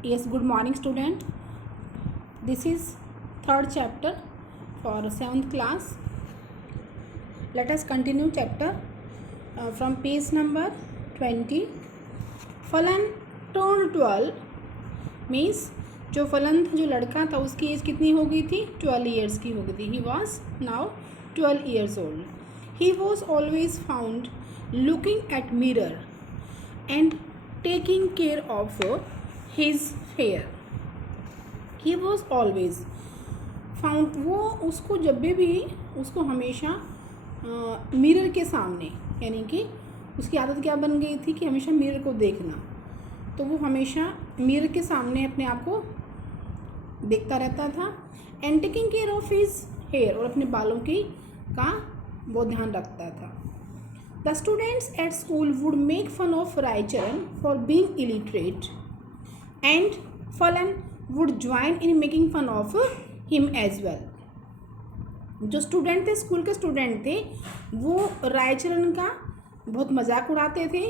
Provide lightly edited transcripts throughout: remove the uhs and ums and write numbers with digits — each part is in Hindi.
Yes, good morning, student. This is third chapter for 7th class. Let us continue chapter from page number 20. फलन turned 12 means जो फलन था, जो लड़का था, उसकी एज कितनी हो गई थी? 12 years की हो गई थी. He was now 12 years old. He was always found looking at mirror and taking care of his hair. He was always found, वो उसको जब भी उसको हमेशा मिरर के सामने, यानी कि उसकी आदत क्या बन गई थी कि हमेशा मिरर को देखना. तो वो हमेशा मिरर के सामने अपने आप को देखता रहता था. And taking care of his hair, और अपने बालों की का वो ध्यान रखता था. The students at school would make fun of Raicharan for being illiterate and फलन would join in making fun of him as well. जो स्टूडेंट थे, स्कूल के स्टूडेंट थे, वो रायचरण का बहुत मजाक उड़ाते थे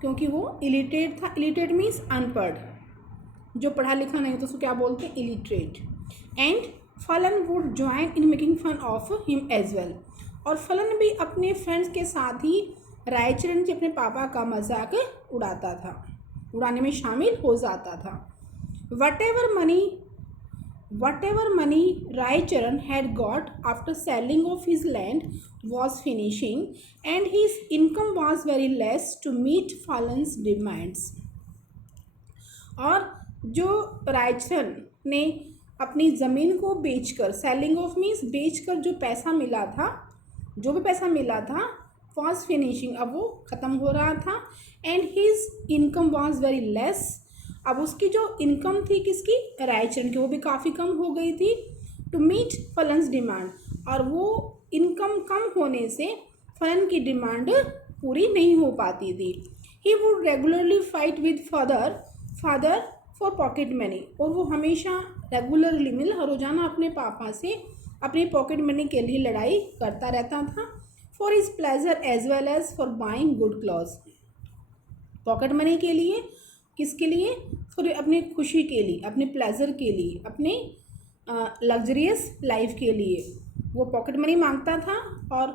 क्योंकि वो इलिटरेट था. इलिटरेट मीन्स अनपढ़, जो पढ़ा लिखा नहीं तो उसको क्या बोलते हैं? इलिटरेट. एंड फलन would join in making fun of him as well, और फलन भी अपने फ्रेंड्स के साथ ही रायचरण के अपने पापा का मजाक उड़ाता था, उड़ाने में शामिल हो जाता था. Whatever money Raicharan had got after selling off his land was finishing, and his income was very less to meet Phalan's demands. और जो रायचरण ने अपनी ज़मीन को बेचकर, सेलिंग ऑफ मीन्स बेचकर जो पैसा मिला था, जो भी पैसा मिला था, was finishing, अब वो ख़त्म हो रहा था. and his income was very less, अब उसकी जो इनकम थी किसकी? रायचरण की, वो भी काफ़ी कम हो गई थी. टू मीट फलन्स डिमांड, और वो इनकम कम होने से फलन की डिमांड पूरी नहीं हो पाती थी. He would regularly fight with father for pocket money, और वो हमेशा रेगुलरली मतलब रोज़ाना अपने पापा से अपनी पॉकेट मनी के लिए लड़ाई करता रहता था. For his pleasure as well as for buying good clothes, pocket money के लिए, किसके लिए? फॉर अपनी खुशी के लिए, अपने प्लेजर के लिए, अपने लग्जरियस लाइफ के लिए वो पॉकेट मनी मांगता था, और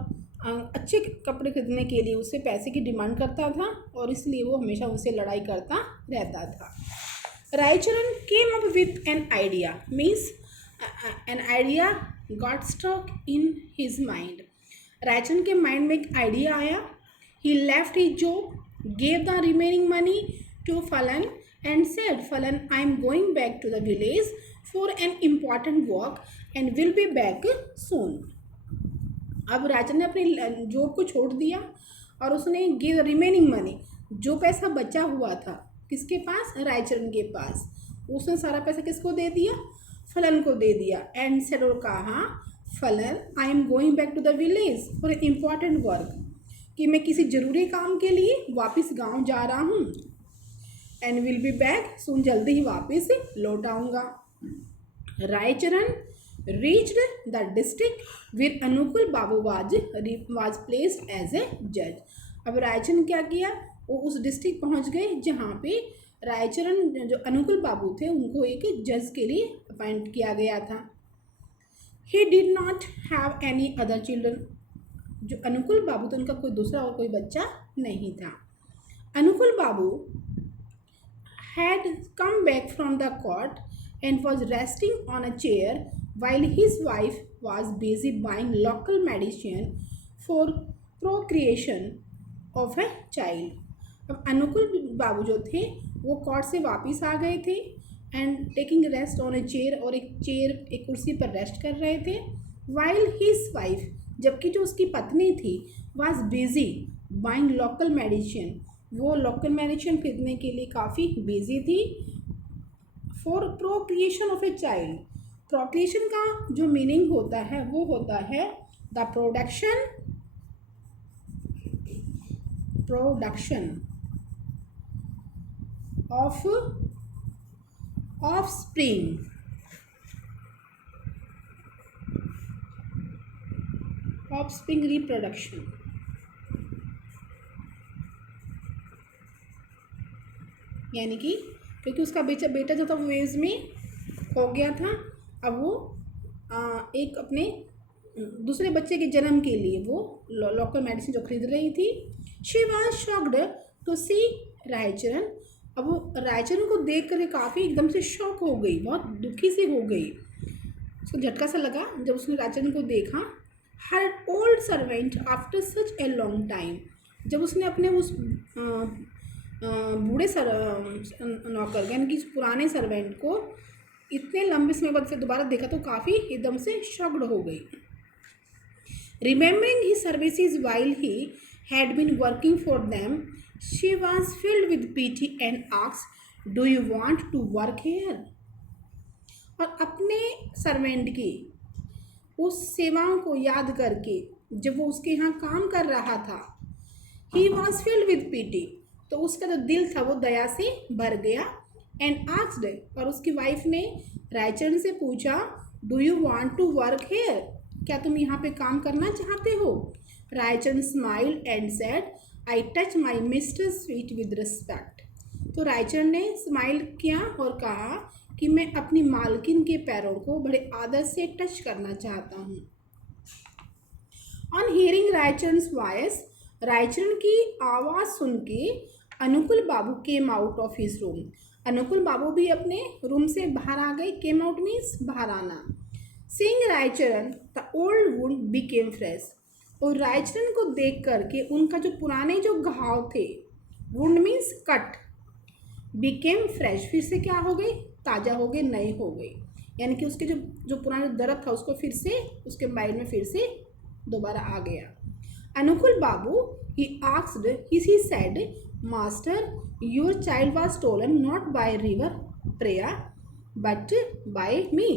अच्छे कपड़े खरीदने के लिए उससे पैसे की डिमांड करता था, और इसलिए वो हमेशा उनसे लड़ाई करता रहता था. Raicharan came up with an idea means an idea got struck in his mind. Raicharan के माइंड में एक आइडिया आया. He left his job, gave the remaining money to Phalan and said, Phalan, I am going back to the village for an important work and will be back soon. अब राजन ने अपनी जॉब को छोड़ दिया और उसने गिव रिमेनिंग मनी, जो पैसा बचा हुआ था किसके पास? रायचरण के पास. उसने सारा पैसा किसको दे दिया? फलन को दे दिया. एंड सेड, और कहा, Phailna, I am going back to the village for an important work, कि मैं किसी ज़रूरी काम के लिए वापस गांव जा रहा हूँ. And will be back soon, जल्दी ही वापस लौट आऊँगा. Raicharan reached the district with Anukul Babu was placed as a जज. अब रायचरण क्या किया? वो उस डिस्ट्रिक्ट पहुँच गए जहाँ पे रायचरण, जो अनुकुल बाबू थे, उनको एक जज के लिए अपॉइंट किया गया था. He did not have any other children, जो अनुकुल बाबू थे उनका कोई दूसरा और कोई बच्चा नहीं था. अनुकुल बाबू had come back from the court and was resting on a chair while his wife was busy buying local medicine for procreation of a child. अब अनुकुल बाबू जो थे वो कोर्ट से वापस आ गए थे and taking rest on a chair, और एक कुर्सी पर रेस्ट कर रहे थे. while his wife, जबकि जो उसकी पत्नी थी, was busy buying local medicine, वो लोकल मेडिसिन खरीदने के लिए काफ़ी बिजी थी. For procreation of a child, procreation का जो मीनिंग होता है वो होता है the production of offspring. Offspring reproduction, यानी कि क्योंकि उसका बेटा जो था वो वेव्स में खो गया था। अब वो एक अपने दूसरे बच्चे के जन्म के लिए वो लोकल मेडिसिन जो खरीद रही थी। शी वाज शॉक्ड टू सी रायचरण। अब वो रायचरण को देख कर काफ़ी एकदम से शॉक हो गई, बहुत दुखी सी हो गई। उसको झटका सा लगा जब उसने रायचरण को देखा। Her old servant after such a long time, जब उसने अपने उस बूढ़े नौकर यानी कि पुराने सर्वेंट को इतने लंबे समय बाद से दोबारा देखा तो काफ़ी एकदम से शॉक्ड हो गई। Remembering his services while he had been working for them, she was filled with pity and asked, "Do you want to work here?" और अपने सर्वेंट की उस सेवाओं को याद करके जब वो उसके यहाँ काम कर रहा था, he was filled with pity, तो उसका जो दिल था वो दया से भर गया। and asked, और उसकी वाइफ ने रायचरण से पूछा, "Do you want to work here?" क्या तुम यहाँ पे काम करना चाहते हो? Raicharan smiled and said, "I touch my mistress feet with respect." तो रायचरण ने स्माइल किया और कहा कि मैं अपनी मालकिन के पैरों को बड़े आदर से टच करना चाहता हूँ। On hearing Raicharan's voice, Raicharan की आवाज़ सुन के Anukul Babu came out of his room. Anukul Babu भी अपने रूम से बाहर आ गए। केम आउट मीन्स बाहर आना। Seeing Raicharan, the old wound became fresh, और रायचरण को देख करके उनका जो पुराने जो घाव थे, wound means cut, became fresh, फिर से क्या हो गए? ताज़ा हो गए, नए हो गए। यानी कि उसके जो पुराना दर्द था उसको फिर से उसके माइंड में फिर से दोबारा आ गया। अनुकुल बाबू, he said, "Master, your child was stolen not by river Priya but by me."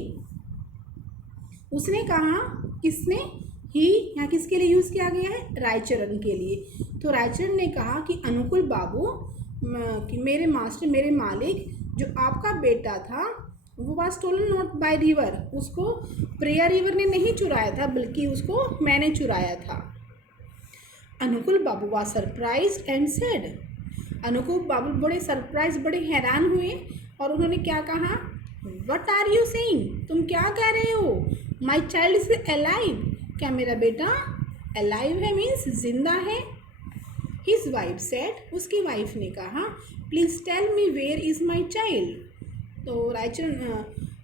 उसने कहा, किसने? ही यहाँ किसके लिए यूज़ किया गया है? रायचरण के लिए। तो रायचरण ने कहा कि अनुकुल बाबू, कि मेरे मास्टर, मेरे मालिक, जो आपका बेटा था वो was stolen not by river, उसको प्रिया रिवर ने नहीं चुराया था बल्कि उसको मैंने चुराया था। Anukul Babu was surprised and said, Anukul Babu बड़े सरप्राइज, बड़े हैरान हुए और उन्होंने क्या कहा? What are you saying? तुम क्या कह रहे हो? माई चाइल्ड इज अलाइव, क्या मेरा बेटा अलाइव है मीन्स जिंदा है। हिज वाइफ सेड, उसकी वाइफ ने कहा, please tell me where is my child. तो रायचरण,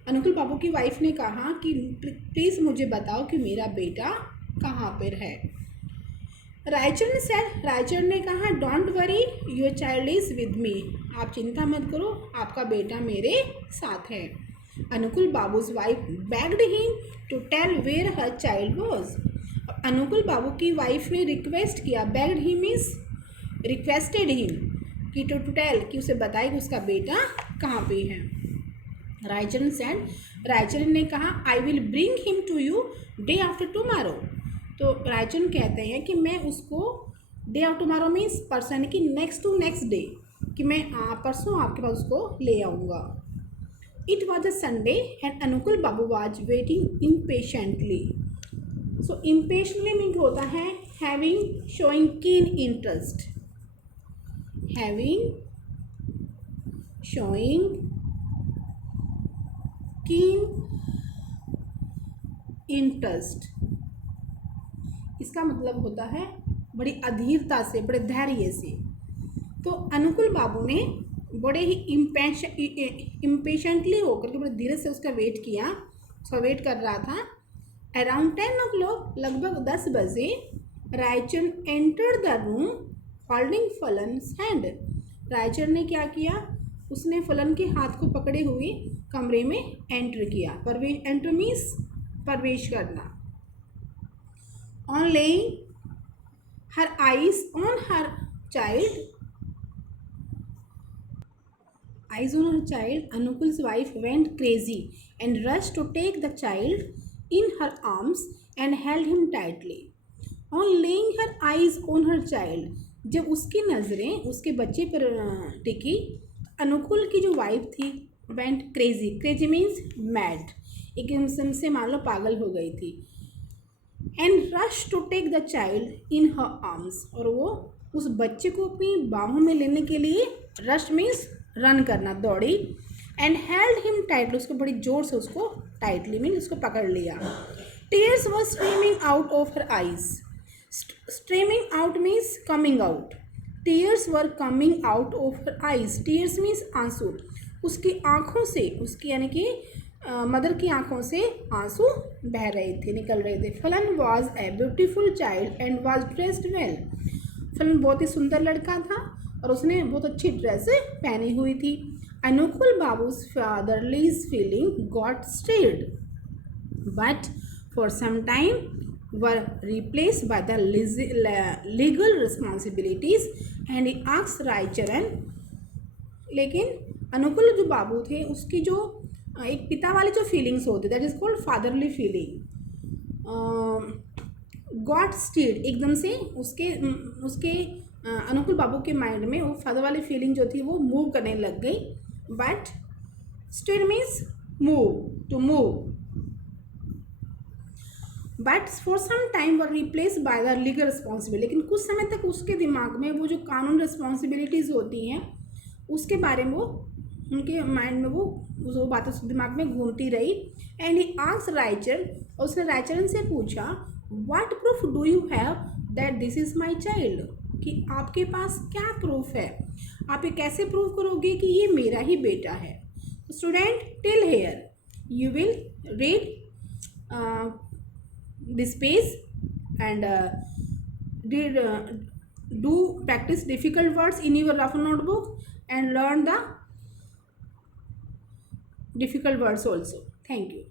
अनुकुल बाबू की वाइफ ने कहा कि प्लीज़ मुझे बताओ कि मेरा बेटा कहाँ पर है। रायचरण सेड, रायचरण ने कहा, don't worry, your child is with me, आप चिंता मत करो, आपका बेटा मेरे साथ है। Anukul Babu's wife begged him to tell where her child was. Anukul Babu की वाइफ ने रिक्वेस्ट किया, begged him is requested him, कि to tell, कि उसे बताए कि उसका बेटा कहाँ पे है। रायचरण said, रायचरण ने कहा, I will bring him to you day after tomorrow. तो रायचरण कहते हैं कि मैं उसको day after tomorrow means परसों, कि next to next day, कि मैं परसों आपके पास उसको ले आऊँगा। It was a Sunday and Anukul Babu was waiting impatiently. So impatiently mean होता है having, showing keen interest, having, showing keen interest, इसका मतलब होता है बड़ी अधीरता से, बड़े धैर्य से। तो अनुकुल बाबू ने बड़े ही इम्पेशेंटली होकर के बड़े धीरे से उसका वेट किया, उसका वेट कर रहा था। अराउंड 10 o'clock, लगभग 10 बजे, Raicharan entered the room holding Phalan's hand. Raicharan ने क्या किया? उसने फलन के हाथ को पकड़े हुए कमरे में एंटर किया। एंटर मीन्स प्रवेश करना। On laying her eyes on her child, eyes on her child, Anukul's wife went crazy and rushed to take the child in her arms and held him tightly. On laying her eyes on her child, जब उसकी नज़रें उसके बच्चे पर टिकी, अनुकुल की जो वाइफ थी went crazy, crazy means mad, एकदम से मान लो पागल हो गई थी। and rushed to take the child in her arms, और वो उस बच्चे को अपनी बाहों में लेने के लिए, rush means रन करना, दौड़ी। एंड हेल्ड हिम टाइटली, उसको बड़ी जोर से उसको टाइटली मीन उसको पकड़ लिया। Tears were streaming out of her eyes. Streaming out means coming out. Tears were coming out of her eyes. Tears means आंसू। उसकी आँखों से, उसकी यानी कि मदर की आंखों से आंसू बह रहे थे, निकल रहे थे। फलन was a beautiful child and was dressed well. फलन बहुत ही सुंदर लड़का था और उसने बहुत अच्छी ड्रेस पहनी हुई थी। अनुकुल बाबू's fatherly's feeling got stirred, but for some time were replaced by the legal responsibilities and he asked Raicharan. लेकिन अनुकुल जो बाबू थे उसकी जो एक पिता वाली जो फीलिंग्स होती, that is called fatherly feeling, got stead, एकदम से उसके अनुकुल बाबू के माइंड में वो फादर वाली फीलिंग जो थी वो मूव करने लग गई। But steed means move, to move. But for some time were replaced by the legal responsibility, लेकिन कुछ समय तक उसके दिमाग में वो जो कानून रिस्पॉन्सिबिलिटीज़ होती हैं उसके बारे में वो, उनके माइंड में वो बातें दिमाग में घूमती रही। एंड ही आस्क्ड रायचरण, और उसने रायचरण से पूछा, what proof do you have that this is my child, कि आपके पास क्या प्रूफ है, आप ये कैसे प्रूव करोगे कि ये मेरा ही बेटा है। Student till here you will read this page and do practice difficult words in your rough notebook and learn the difficult words also. Thank you.